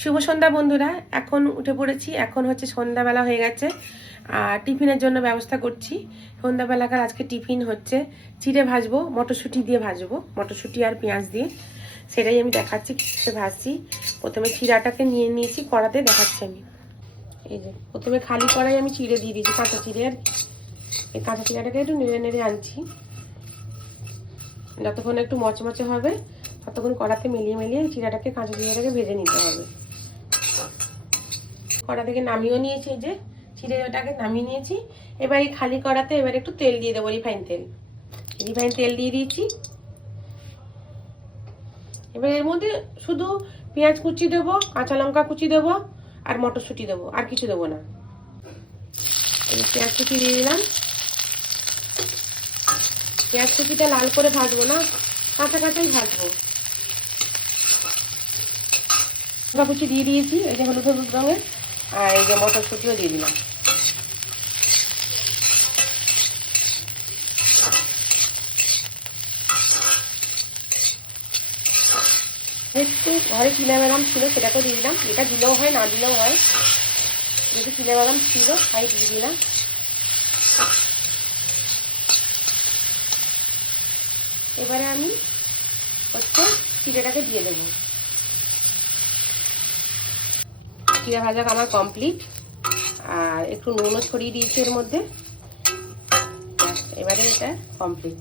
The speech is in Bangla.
শুভ সন্ধ্যা বন্ধুরা। এখন উঠে পড়েছি, এখন হচ্ছে সন্ধ্যাবেলা হয়ে গেছে আর টিফিনের জন্য ব্যবস্থা করছি। সন্ধ্যাবেলাকার আজকে টিফিন হচ্ছে চিড়ে ভাজবো, মটরশুঁটি দিয়ে ভাজবো, মটরশুঁটি আর পেঁয়াজ দিয়ে। সেটাই আমি দেখাচ্ছি কিভাবে ভাজছি। প্রথমে চিড়াটাকে নিয়ে নিয়েছি, কড়াতে দেখাচ্ছি আমি। এই যে প্রথমে খালি কড়াই আমি চিড়ে দিয়ে দিয়েছি, কাঁচা চিড়ে। আর এই কাঁচা চিড়াটাকে একটু নেড়ে নেড়ে আনছি, যতক্ষণ একটু মচমচে হবে ততক্ষণ কড়াতে মিলিয়ে মিলিয়ে চিড়াটাকে, কাঁচা চিড়াটাকে ভেজে নিতে হবে। কড়া থেকে নামিয়েও নিয়েছি, এই যে চিড়েটাকে নামিয়ে নিয়েছি। এবার এই খালি কড়াতে এবার একটু তেল দিয়ে দেবো, রিফাইন তেল। রিফাইন তেল দিয়ে দিয়েছি। এবার এর মধ্যে শুধু পেঁয়াজ কুচি দেবো, কাঁচা লঙ্কা কুচি দেবো আর মটরশুঁটি দেবো, আর কিছু দেবো না। এই পেঁয়াজ কুচি দিয়ে দিলাম। পেঁয়াজ কুচিটা লাল করে ভাজবো না, কাঁচা কাঁচাই ভাজবো। লঙ্কা কুচি দিয়ে দিয়েছি, এই যে হলুদ হলুদ রঙের। আর এই যে মটরশুঁটিও দিয়ে দিলাম। একটু ঘরে চিনাবাদাম ছিল, সেটাকেও দিয়ে দিলাম। এটা দিলেও হয়, না দিলেও হয়, যেহেতু চিনাবাদাম ছিল তাই দিয়ে দিলাম। এবারে আমি হচ্ছে চিড়েটাকে দিয়ে দেবো। চিড়ে ভাজা আমার কমপ্লিট। আর একটু নুনও ছড়িয়ে দিয়েছি এর মধ্যে। এবারে এটা কমপ্লিট।